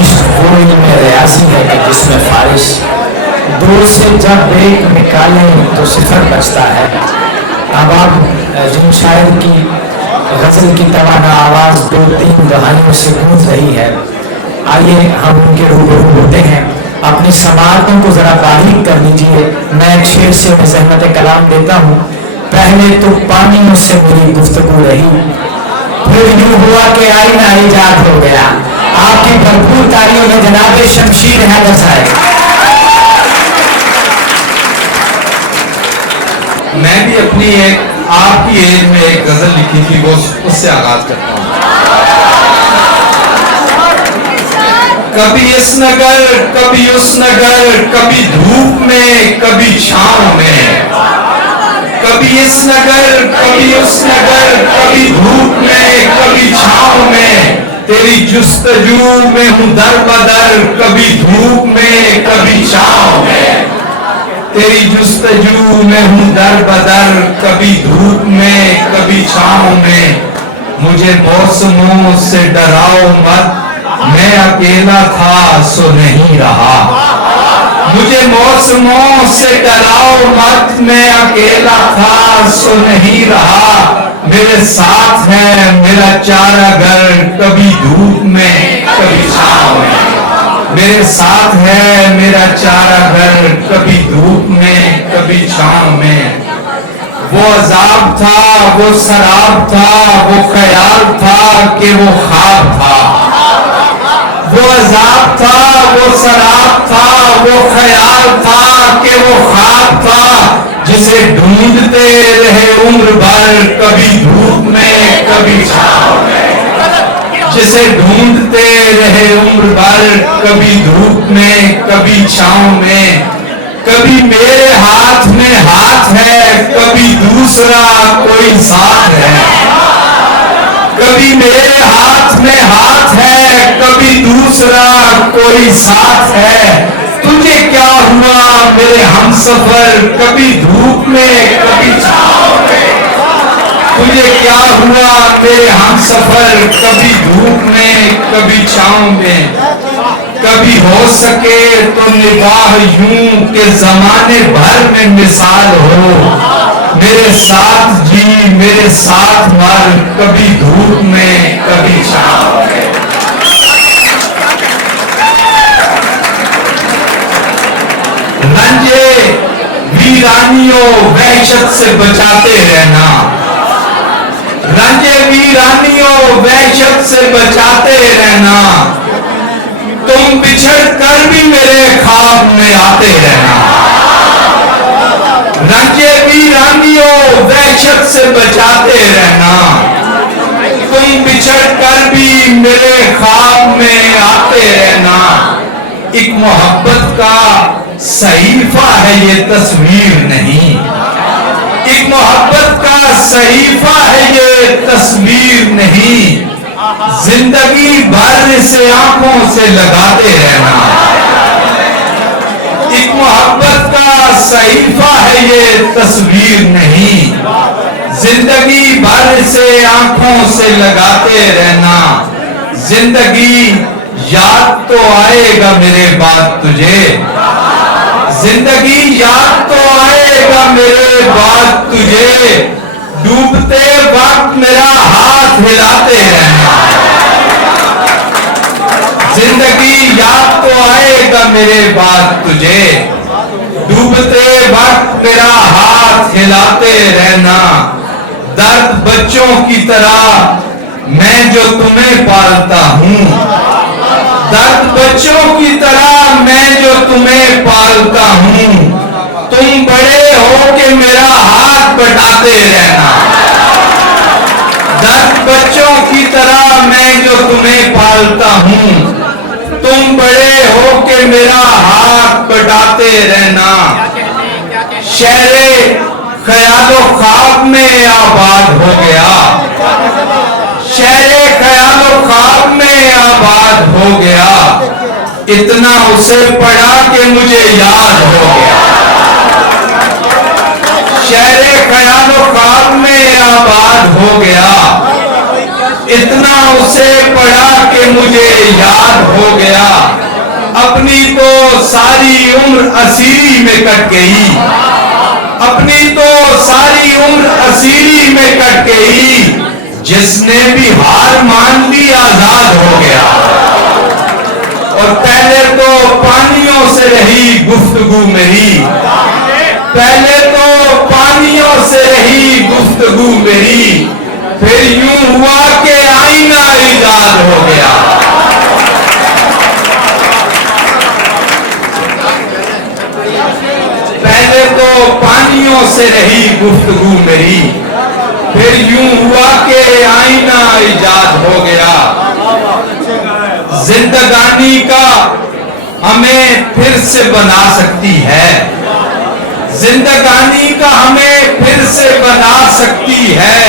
इश्क वो इल्म रियाजी है कि जिसमें फारिश दो से जब एक निकालें तो सिफर बचता है। अब आप जिन शायर की गज़ल की तवाना आवाज़ 2-3 दहाइयों से गूंज रही है, आइए हम उनके रूबरू होते हैं। अपनी समाअतों को ज़रा बारीक कर लीजिए। मैं एक शेर से उन्हें ज़हमत कलाम देता हूँ। पहले तो पानियों से मेरी गुफ्तगू रही, फिर यूँ हुआ कि आईना इजाद हो गया। आपकी भरपूर तालियों में जनाब शमशीर हैदर साहब। मैं भी अपनी एक आपकी एज में एक गजल लिखी थी, वो उससे आगाज करता हूँ। कभी इस नगर कभी उस नगर, कभी धूप में कभी छांव में, कभी इस नगर कभी उस नगर, कभी धूप में कभी छांव में, तेरी जुस्तजू में हूँ दर बदर, कभी धूप में कभी छांव में, तेरी जुस्तजू में हूँ दर बदर, कभी धूप में कभी छांव में। मुझे मौसमों से डराओ मत, मैं अकेला था सो नहीं रहा। मुझे मौसमों से डराओ मत, मैं अकेला था सो नहीं रहा। मेरे साथ है मेरा चारा घर, कभी धूप में कभी छांव में, मेरे साथ है मेरा चारा घर, कभी धूप में कभी छांव में। वो अजाब था वो शराब था, वो ख्याल था कि वो ख्वाब था। वो अजाब था वो शराब था, वो ख्याल था कि वो ख्वाब था, जिसे ढूंढते रहे उम्र भर, कभी धूप में कभी छांव में, जिसे ढूंढते रहे उम्र भर, कभी धूप में कभी छांव में। कभी मेरे हाथ में हाथ है, कभी दूसरा कोई साथ है, कभी मेरे हाथ में हाथ है, कभी दूसरा कोई साथ है। तुझे क्या हुआ मेरे हमसफर, कभी धूप में कभी छांव में, तुझे क्या हुआ मेरे हमसफर, कभी धूप में कभी छांव में। कभी हो सके तो निगाह यूं के जमाने भर में मिसाल हो, मेरे साथ जी मेरे साथ मर, कभी धूप में कभी छांव में। रंजे वीरानियों वहशत से बचाते रहना, रंजे वीरानियों वहशत से बचाते रहना, तुम बिछड़ कर भी मेरे ख्वाब में आते रहना। रंजे वीरानियों वहशत से बचाते रहना, तुम बिछड़ कर भी मेरे ख्वाब में आते रहना। एक मोहब्बत का सहीफा है ये तस्वीर नहीं, एक मोहब्बत का सहीफा है ये तस्वीर नहीं, जिंदगी भर से आंखों से लगाते रहना। एक मोहब्बत का सहीफा है ये तस्वीर नहीं, जिंदगी भर से आंखों से लगाते रहना। जिंदगी याद तो आएगा मेरे बाद तुझे, जिंदगी याद तो आएगा मेरे बाद तुझे, डूबते वक्त मेरा हाथ हिलाते रहना। जिंदगी याद तो आएगा मेरे बाद तुझे, डूबते वक्त मेरा हाथ हिलाते रहना। दर्द बच्चों की तरह मैं जो तुम्हें पालता हूँ, दर्द बच्चों की तरह मैं जो तुम्हें पालता हूँ, तुम बड़े हो के मेरा हाथ बटाते रहना। दर्द बच्चों की तरह मैं जो तुम्हें पालता हूँ, तुम बड़े हो के मेरा हाथ बटाते रहना। शहरे ख्यालो ख्वाब में आबाद हो गया, शहरे ख्यालो ख्वाब में आबाद हो गया, इतना उसे पढ़ा कि मुझे याद हो गया। शहरे ख्यालो ख्वाब में आबाद हो गया, इतना उसे पढ़ा कि मुझे याद हो गया, अपनी तो सारी उम्र असीरी में कट गई, अपनी तो सारी उम्र असीरी में कट गई, जिसने भी हार मान ली आजाद हो गया। और पहले तो पानियों से रही गुफ्तगू मेरी, पहले तो पानियों से रही गुफ्तगू मेरी, फिर यूं हुआ कि आईना ईजाद हो गया। पहले तो पानियों से रही गुफ्तगू मेरी, फिर यूं हुआ कि आईना ईजाद हो गया। जिंदगानी का हमें फिर से बना सकती है, जिंदगानी का हमें फिर से बना सकती है।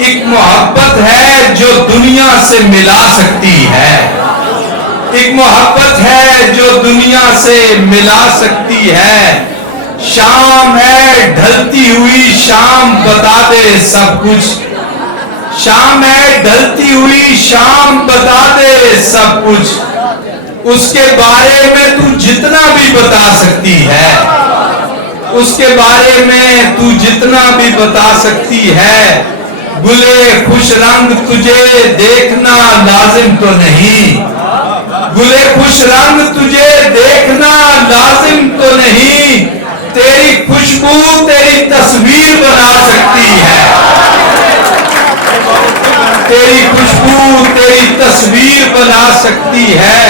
एक मोहब्बत है जो दुनिया से मिला सकती है, एक मोहब्बत है जो दुनिया से मिला सकती है। शाम है ढलती हुई, शाम बता दे सब कुछ, शाम है ढलती हुई, शाम बता दे सब कुछ। उसके बारे में तू जितना भी बता सकती है, उसके बारे में तू जितना भी बता सकती है। गुले खुश रंग तुझे देखना लाजिम तो नहीं, गुले खुश रंग तुझे देखना लाजिम तो नहीं, तेरी खुशबू तेरी तस्वीर बना सकती है, तेरी खुशबू तेरी तस्वीर बना सकती है।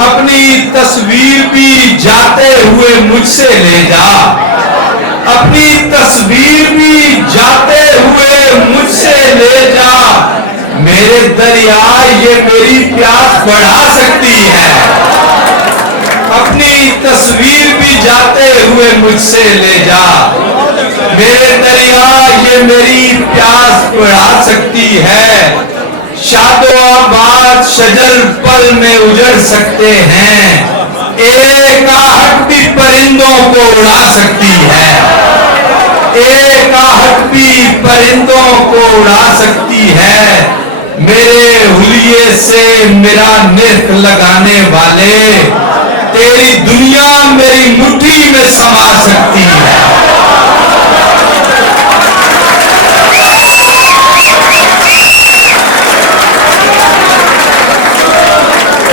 अपनी तस्वीर भी जाते हुए मुझसे ले जा, अपनी तस्वीर भी जाते हुए मुझसे ले जा। मेरे दरिया ये मेरी प्यास बढ़ा सकती है, अपनी तस्वीर भी जाते हुए मुझसे ले जा। मेरे दरिया ये मेरी प्यास बढ़ा सकती है। शादोआबाद शजर पल में उजड़ सकते हैं, एक आहट भी परिंदों को उड़ा सकती है, एक आहट भी परिंदों को उड़ा सकती है। मेरे हुलिये से मेरा निर्ख लगाने वाले, तेरी दुनिया मेरी मुट्ठी में समा